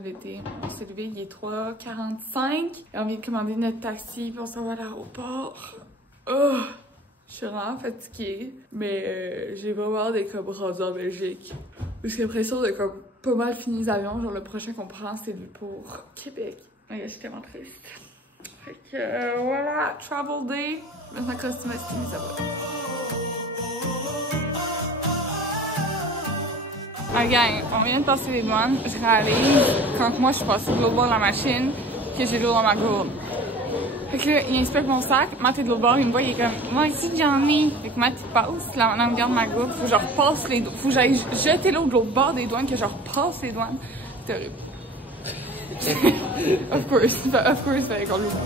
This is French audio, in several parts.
de l'été. On s'est levé, il est 3h45 et on vient de commander notre taxi puis on s'en va à l'aéroport. Oh! Je suis vraiment fatiguée, mais j'ai vraiment des comme rendus en Belgique. J'ai l'impression de comme pas mal fini les avions. Genre le prochain qu'on prend c'est pour Québec. Ouais, je suis tellement triste. Fait que voilà, travel day. Maintenant costume estime, ça va. Ah gang, on vient de passer les douanes. Je réalise quand moi je suis passée de l'autre bord de la machine que j'ai l'eau dans ma gourde. Fait que là, il inspecte mon sac, Matt est de l'autre bord, il me voit, il est comme « Moi ici j'en ai ». Fait que Matt il passe, la madame garde ma gourde, faut que je repasse les douanes. Faut que j'aille jeter l'eau de l'autre bord des douanes, que je repasse les douanes. C'est horrible. Of course, fallait qu'on l'oublie.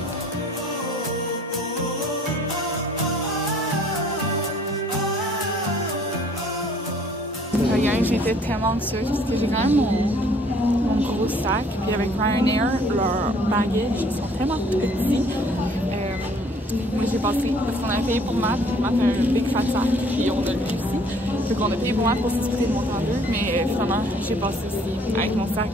J'étais tellement anxieuse parce que j'ai quand même mon gros sac. Puis avec Ryanair, leurs bagages ils sont tellement petits. Moi j'ai passé parce qu'on avait payé pour Matt. Matt a un big fat sac. Puis on a lui aussi. Donc on a payé pour Matt pour s'expliquer de mon temps d'eux. Mais finalement j'ai passé aussi avec mon sac.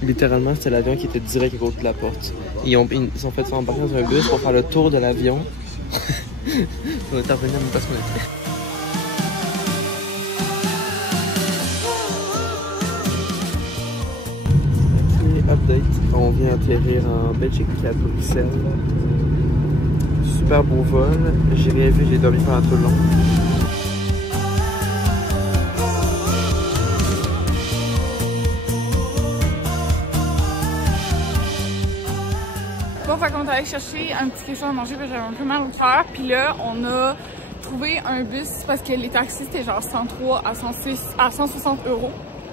C'était littéralement, c'était l'avion qui était direct à côté de la porte. Ils sont fait s'embarquer dans un bus pour faire le tour de l'avion. On est revenu à même pas ce qu'on était. Update, on vient atterrir en Belgique à Bruxelles. Super beau vol, j'ai rien vu, j'ai dormi pendant tout le long. Bon, fait qu'on est allé chercher un petit quelque chose à manger parce que j'avais un peu mal au cœur. Puis là, on a trouvé un bus parce que les taxis c'était genre 103 à 160 €.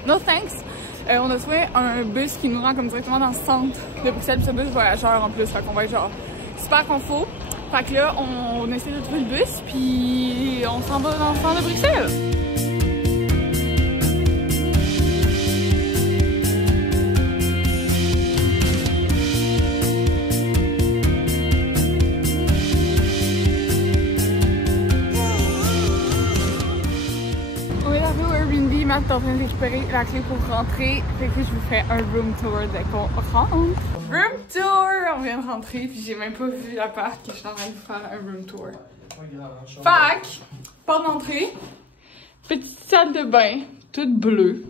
No thanks! On a trouvé un bus qui nous rend comme directement dans le centre de Bruxelles. C'est un bus voyageur en plus, fait qu'on va être genre super confort. Fait que là, on essaie de trouver le bus, puis on s'en va dans le centre de Bruxelles. Matt est en train de récupérer la clé pour rentrer. Fait que je vous fais un room tour dès qu'on rentre. Room tour! On vient de rentrer puis j'ai même pas vu l'appart que je suis en train de faire un room tour. Fac! Porte d'entrée. Petite salle de bain, toute bleue.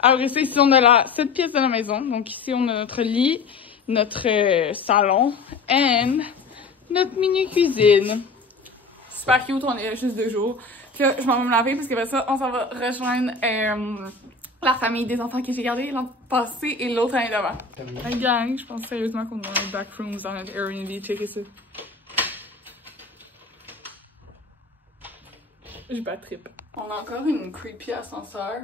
Alors ici on a cette pièce de la maison. Donc ici on a notre lit, notre salon et notre mini cuisine. Super cute, on est là juste 2 jours. Puis là, je m'en vais me laver parce que après ça, on s'en va rejoindre la famille des enfants que j'ai gardés l'an passé et l'autre année d'avant. Hey gang, je pense sérieusement qu'on a un backrooms dans notre Airbnb. Checkez ça. J'ai pas de trip. On a encore une creepy ascenseur.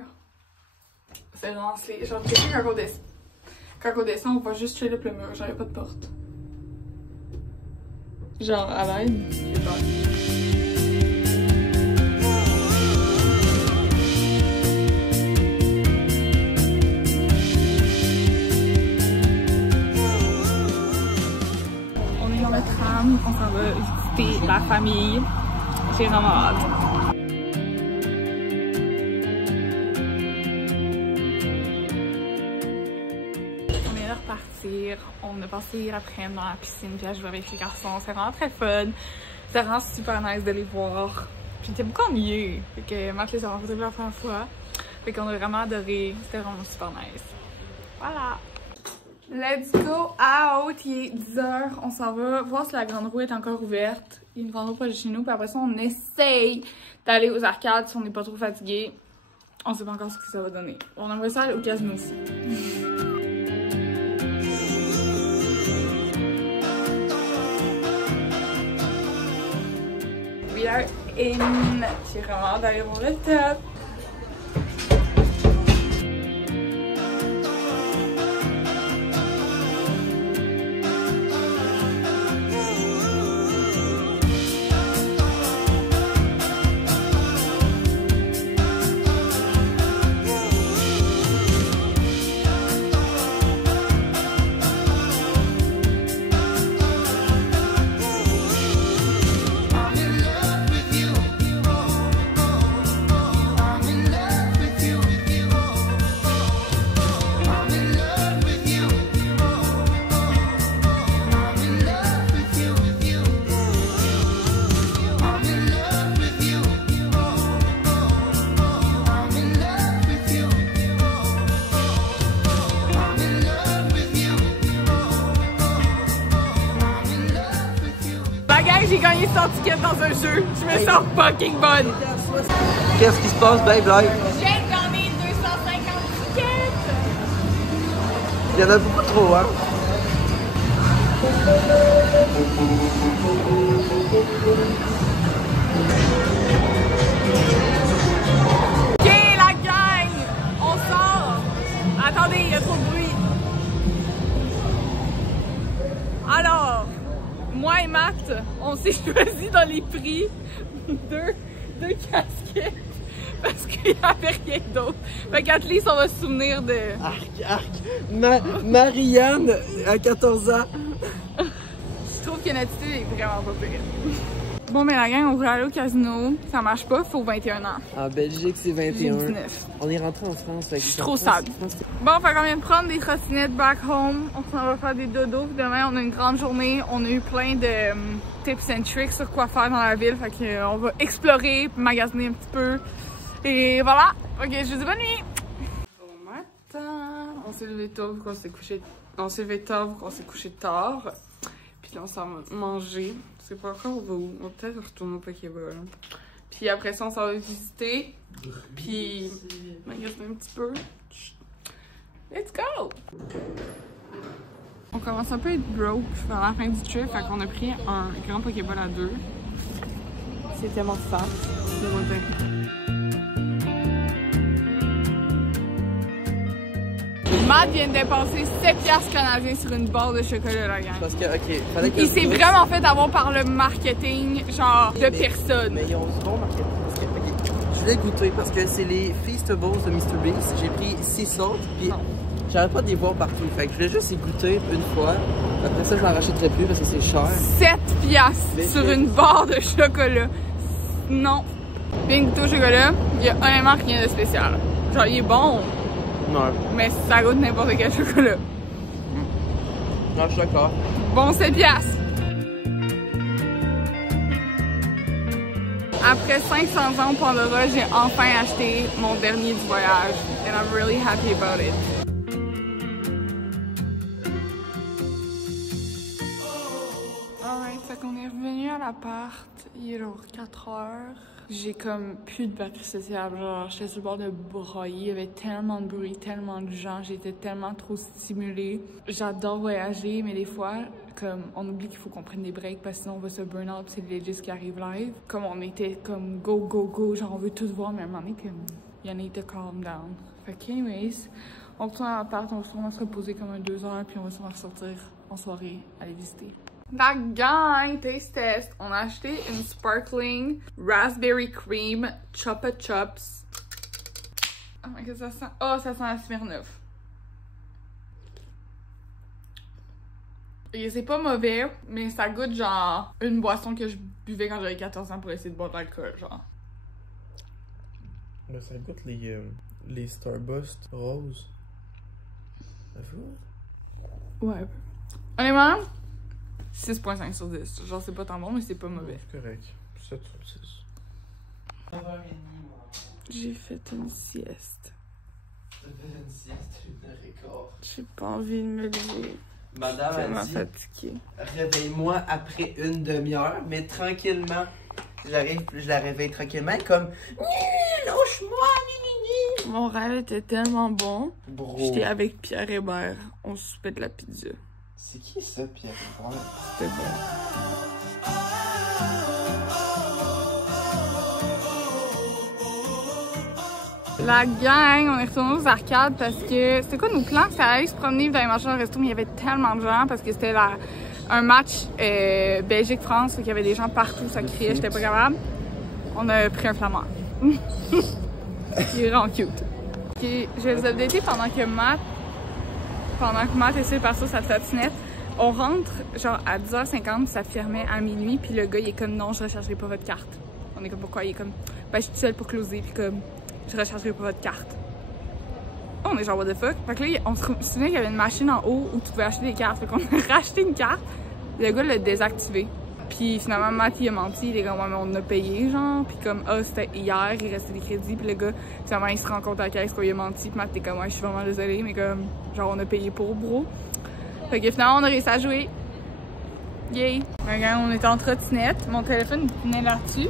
C'est vraiment slay. Genre, quand on descend, on va juste straight up le mur. Genre, y'a pas de porte. Genre, à l'aide, j'ai peur. On s'en va visiter la famille. J'ai vraiment hâte. On est là repartir. On a passé l'après-midi dans la piscine puis à jouer avec les garçons. C'est vraiment très fun. C'est vraiment super nice de les voir. Puis j'étais beaucoup ennuyée. Fait que Matt les a rencontrés pour la première fois. Fait qu'on a vraiment adoré. C'était vraiment super nice. Voilà. Let's go out! Il est 10 h. On s'en va voir si la grande roue est encore ouverte. Il y a une grande roue pas de chez nous. Puis après ça, on essaye d'aller aux arcades si on n'est pas trop fatigué. On sait pas encore ce que ça va donner. On aimerait ça aller au casino aussi. We are in. J'ai vraiment hâte d'aller voir le top. j'ai gagné 100 tickets dans un jeu. Je me sens fucking bonne. Qu'est-ce qui se passe, babe, live? J'ai gagné 250 tickets. Il y en a beaucoup trop, hein? Ok, la gang! On sort! Attendez, il y a trop de bruit. Alors, moi et Matt, on s'est choisi dans les prix deux casquettes parce qu'il n'y avait rien d'autre. Fait qu'Atlis, on va se souvenir de... Arc. Marianne, à 14 ans. Je trouve que notre style est vraiment pas pire. Bon, mais la gang, on voulait aller au casino. Ça marche pas, faut 21 ans. En Belgique, c'est 21. J'ai 19. On est rentré en France. Je suis trop sad. Bon, fait qu'on vient de prendre des trottinettes back home. On s'en va faire des dodos. Demain, on a une grande journée. On a eu plein de tips and tricks sur quoi faire dans la ville. Fait qu'on va explorer, magasiner un petit peu. Et voilà. Ok, je vous dis bonne nuit. Bon matin. On s'est levé tôt vu qu'on s'est couché. On s'est levé tard vu qu'on s'est couché tard. Puis là, on s'en va manger. Je sais pas encore on va où. On va peut-être retourner au Pokéball. Puis après ça, on s'en va visiter. Puis magasiner un petit peu. Let's go! On commence un peu à être broke vers la fin du trip. Fait qu'on a pris un grand Pokéball à 2. C'est tellement fat. Le matin. Matt vient de dépenser 7 piastres canadiens sur une barre de chocolat, la gang. Parce que, ok, fallait que il s'est vraiment fait avoir par le marketing, genre, de personne. Mais ils ont du bon marketing. Parce que, ok, je voulais goûter parce que c'est les Feastables de Mr. Beast. J'ai pris 6 sortes, puis j'arrête pas de les voir partout. Fait que je voulais juste y goûter une fois. Après ça, je m'en rachèterai plus parce que c'est cher. 7 piastres sur une barre de chocolat. Non. Bien goûter au chocolat, il y a honnêtement rien de spécial. Genre, il est bon. Non. Mais ça goûte n'importe quel chocolat. Non, je suis d'accord. Bon, 7 piastres. Après 500 ans au Pandora, j'ai enfin acheté mon dernier du voyage. And I'm really happy about it. Alright, fait qu'on est revenu à l'appart. Il est genre 4 heures. J'ai comme plus de batterie sociale, genre j'étais sur le bord de broyer, il y avait tellement de bruit, tellement de gens, j'étais tellement trop stimulée. J'adore voyager, mais des fois, comme on oublie qu'il faut qu'on prenne des breaks parce que sinon on va se burn out, c'est legit qui arrive live. Comme on était comme go, go, go, genre on veut tout voir, mais à un moment donné, comme you need to calm down. Fait que anyways, on retourne à l'appart, on va sûrement se reposer comme un 2 heures, puis on va sûrement sortir en soirée, aller visiter. La gang, taste test. On a acheté une sparkling raspberry cream Chupa Chups. Oh my god, ça sent. Oh, ça sent la Smirnoff. Et c'est pas mauvais, mais ça goûte genre une boisson que je buvais quand j'avais 14 ans pour essayer de boire de l'alcool, genre. Ben, ça goûte les Starburst roses. Avoue? Ouais. Honnêtement, 6.5 sur 10. Genre, c'est pas tant bon, mais c'est pas mauvais. C'est correct. 7 sur 10. J'ai fait une sieste. T'as fait une sieste, 1h15. J'ai pas envie de me lever. Madame a dit, fatiguée. Réveille-moi après une demi-heure, mais tranquillement. Je la réveille tranquillement, comme lâche-moi, ni. Mon rêve était tellement bon. Bro. J'étais avec Pierre Hébert. On soupait de la pizza. C'est qui ça, Pierre Hébert? C'était bon. La gang, on est retourné aux arcades parce que c'était quoi nos plans? C'était aller se promener dans les marchés dans le resto, mais il y avait tellement de gens parce que c'était un match Belgique-France, il y avait des gens partout, ça criait, j'étais pas capable. On a pris un flamand. Il est vraiment cute. Okay, je vais vous updater pendant que Matt essaie de partir sa trottinette. On rentre genre à 10h50, ça fermait à minuit, puis le gars il est comme non, je rechargerai pas votre carte. On est comme pourquoi? Il est comme ben je suis seule pour closer, puis comme je rechargerai pas votre carte. On est genre what the fuck? Fait que là, on se souvient qu'il y avait une machine en haut où tu pouvais acheter des cartes. Fait qu'on a racheté une carte, le gars l'a désactivé. Puis finalement, Matt il a menti, il est comme ouais, mais on a payé genre. Puis comme ah, c'était hier, il restait des crédits. Puis le gars, finalement, il se rend compte à la caisse qu'on lui a menti. Puis Matt t'es comme ouais, je suis vraiment désolée, mais comme genre on a payé pour bro. Fait que finalement, on a réussi à jouer. Yay! Regarde, on était en trottinette, mon téléphone tenait là-dessus.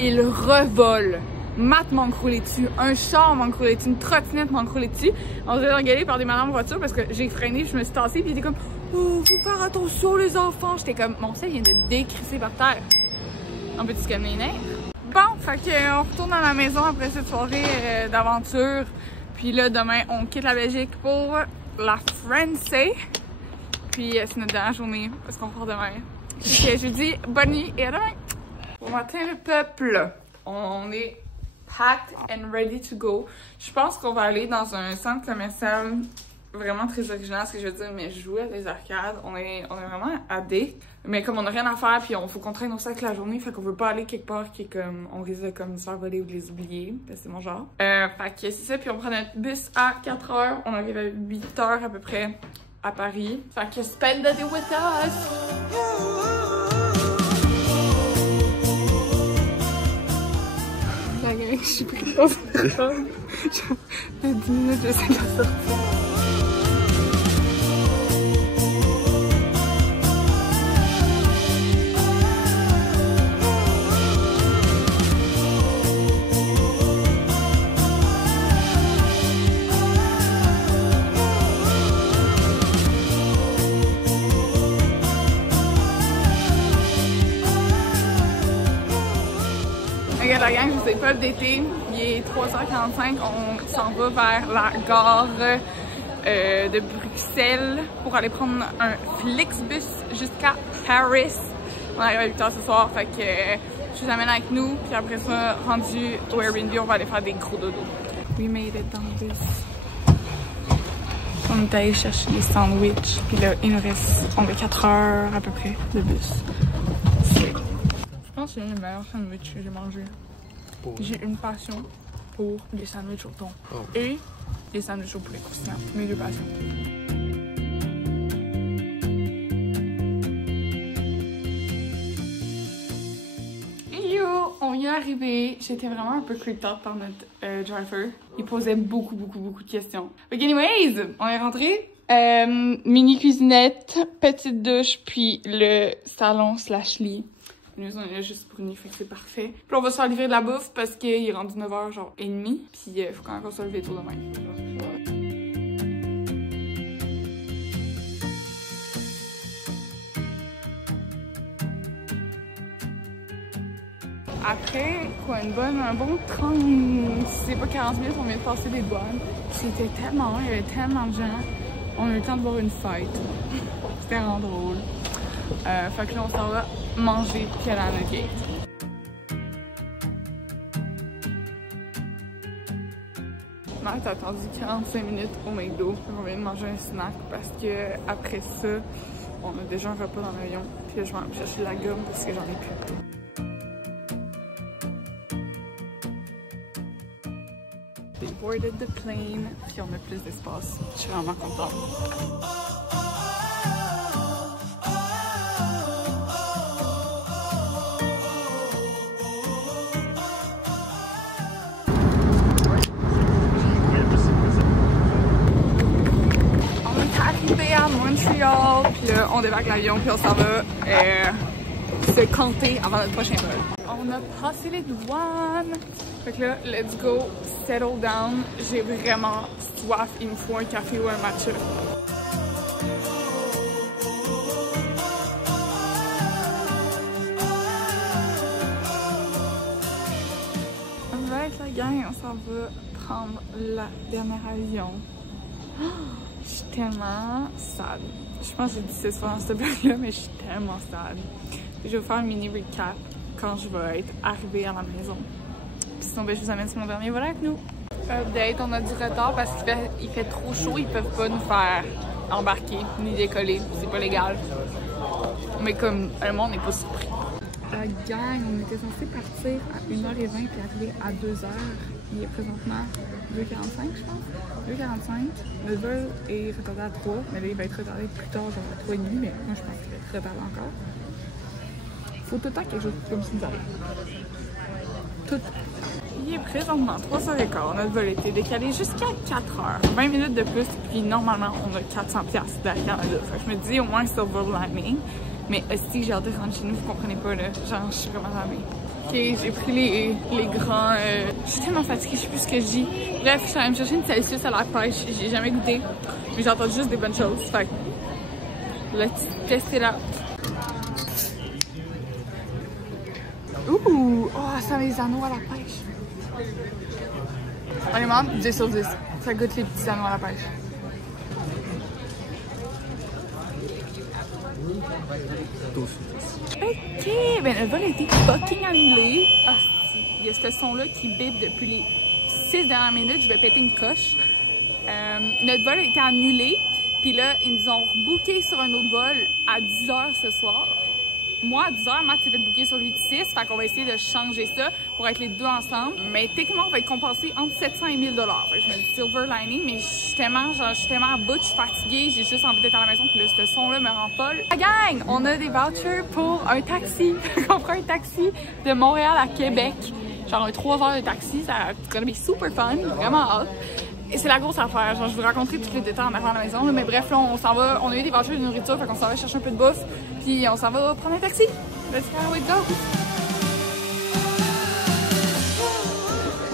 Il revole. Matt m'a encroulé dessus, un char m'a encroulé dessus, une trottinette m'a encroulé dessus. On s'est regardé par des madames en voiture parce que j'ai freiné, je me suis tassée, puis il était comme oh, faut faire attention les enfants. J'étais comme mon sel vient de décrisser par terre. On peut-tu se calmer les nerfs? Bon, fait qu'on retourne à la maison après cette soirée d'aventure. Puis là, demain, on quitte la Belgique pour la France. Puis c'est notre dernière journée parce qu'on part demain. Donc je vous dis bonne nuit et à demain. Bon matin le peuple. On est packed and ready to go. Je pense qu'on va aller dans un centre commercial vraiment très original, ce que je veux dire, mais jouer à des arcades. On est vraiment addicts. Mais comme on n'a rien à faire, puis faut qu'on traîne nos sacs la journée, fait qu'on veut pas aller quelque part qui est comme, on risque de comme se faire voler ou de les oublier, parce que c'est mon genre. Fait que c'est ça, puis on prend notre bus à 4h, on arrive à 8h à peu près à Paris. Fait que spend the day with us! La gang, je suis pris dans une téléphone. J'ai 10 minutes, j'essaie de la sortir. La gang, je vous ai pas d'été, il est 3h45, on s'en va vers la gare de Bruxelles pour aller prendre un Flixbus jusqu'à Paris. On arrive à 8h ce soir, fait que je vous amène avec nous, puis après ça, rendu au Airbnb, on va aller faire des gros dodos. We made it dans le bus. On est allé chercher des sandwichs, puis là, il nous reste, on a 4 heures à peu près de bus. Je pense que c'est le meilleur sandwich que j'ai mangé. J'ai une passion pour les sandwichs au thon et les sandwichs au poulet croustillant. Mes deux passions. Yo, on y est arrivé. J'étais vraiment un peu creeped out par notre driver. Il posait beaucoup de questions. Donc anyways, on est rentré. Mini cuisinette, petite douche, puis le salon / lit. Nous, on est là juste pour une nuit, fait que c'est parfait. Puis on va se faire livrer de la bouffe parce qu'il est rendu 9h, genre, et demi. Puis il faut quand même qu'on se lève tôt demain. Après, quoi, un bon 30, c'est pas 40 minutes, on vient de passer des douanes. C'était tellement long, il y avait tellement de gens. On a eu le temps de voir une fête. C'était vraiment drôle. Fait que là, on s'en va manger puis aller à notre gate. Matt a attendu 45 minutes au McDo. On vient de manger un snack parce que après ça, on a déjà un repas dans l'avion. Puis là, je vais aller chercher de la gomme parce que j'en ai plus. They boarded the plane, puis on a plus d'espace. Je suis vraiment contente. À Montréal, puis là on débarque l'avion, puis on s'en va se canter avant notre prochain vol. On a passé les douanes, fait que là, let's go, settle down. J'ai vraiment soif, il me faut un café ou un matcha. Avec la gang, on s'en va prendre la dernière avion. Je suis tellement sad. Je pense que j'ai dit ce soir dans ce blog-là, mais je suis tellement sad. Je vais vous faire un mini recap quand je vais être arrivée à la maison. Puis sinon, ben, je vous amène sur mon dernier vol avec nous. Update, on a du retard parce qu'il fait trop chaud. Ils peuvent pas nous faire embarquer ni décoller. C'est pas légal. Mais comme le monde n'est pas surpris. La gang, on était censé partir à 1h20 puis arriver à 2h. Il est présentement 2h45, je pense. 2h45. Le vol est retardé à 3, mais là, il va être retardé plus tard, genre à 3h30, mais moi, je pense qu'il va être retardé encore. Faut tout le temps quelque chose comme ça nous arrive. Tout. Il est présentement 3h15. Notre vol était décalé jusqu'à 4h. 20 minutes de plus, puis normalement, on a 400$ d'Air Canada. Fait que je me dis, au moins, silver lining. Mais aussi, j'ai hâte de rentrer chez nous, vous comprenez pas, là. Genre, je suis vraiment ramée. Ok, j'ai pris les grands... Je suis tellement fatiguée, je sais plus ce que je dis. Bref, je suis allée me chercher une Celsius à la pêche. J'ai jamais goûté, mais j'ai entendu juste des bonnes choses. Fait que, let's test it out. Ouh! Oh, ça met les anneaux à la pêche. Honnêtement, 10 sur 10. Ça goûte les petits anneaux à la pêche. Ok, ben le vol a été fucking annulé. Ah, il y a ce son-là qui bip depuis les 6 dernières minutes. Je vais péter une coche. Notre vol a été annulé. Puis là, ils nous ont rebooké sur un autre vol à 10h ce soir. Moi, à 10h, Matt s'est fait booker sur lui de 6. Fait qu'on va essayer de changer ça pour être les deux ensemble. Mais techniquement, on va être compensé entre 700 et 1000 $. Fait que je me dis silver lining, mais je suis tellement à bout, je suis fatiguée, j'ai juste envie d'être à la maison. Puis là, ce son-là me rend folle. La gang! On a des vouchers pour un taxi. On prend un taxi de Montréal à Québec. Genre un 3 heures de taxi. Ça va être super fun. Vraiment hâte. Et c'est la grosse affaire, genre je vous raconterai tous les détails en arrivant à la maison, mais bref là on s'en va, on a eu des vouchers de nourriture, fait qu'on s'en va chercher un peu de bouffe, puis on s'en va prendre un taxi. Let's see how it goes.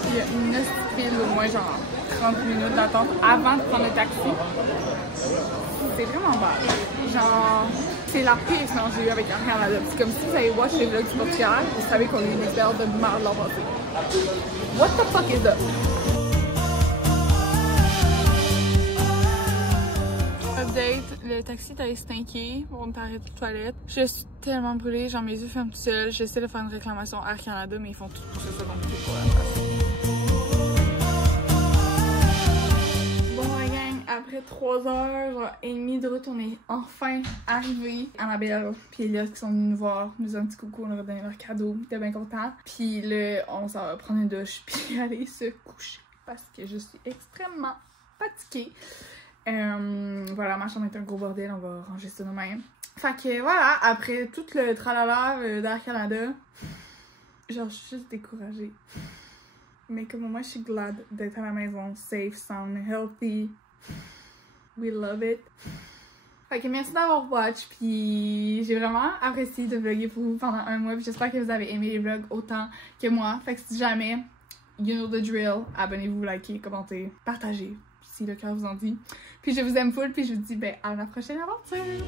Il y a une file au moins genre 30 minutes d'attente avant de prendre le taxi. C'est vraiment bas. Genre, c'est la pire expérience que j'ai eue avec Air Canada. C'est comme si vous avez watch les vlogs du Portugal, vous savez qu'on a eu une expérience de merde l'an passé. What the fuck is that? Update, le taxi est allé stinker, on est arrêté aux toilettes. Je suis tellement brûlée, genre mes yeux ferment tout seuls. J'essaie de faire une réclamation Air Canada, mais ils font tout pour que ce soit compliqué pour la place. Bon la gang, après 3 heures genre, et demie de route, on est enfin arrivé. Annabelle puis Eliott qui sont venus nous voir, nous ont un petit coucou, on leur a donné leur cadeau, on était bien contents. Puis là, on s'en va prendre une douche puis aller se coucher parce que je suis extrêmement fatiguée. Voilà, ma chambre est un gros bordel, on va ranger ça nous-mêmes. Fait que voilà, après tout le tralala d'Air Canada, genre je suis juste découragée. Mais comme moi je suis glad d'être à la maison, safe, sound, healthy. We love it. Fait que merci d'avoir watch, puis j'ai vraiment apprécié de vlogger pour vous pendant un mois, puis j'espère que vous avez aimé les vlogs autant que moi. Fait que si jamais, you know the drill, abonnez-vous, likez, commentez, partagez. Si le cœur vous en dit. Puis je vous aime full, puis je vous dis ben à la prochaine aventure!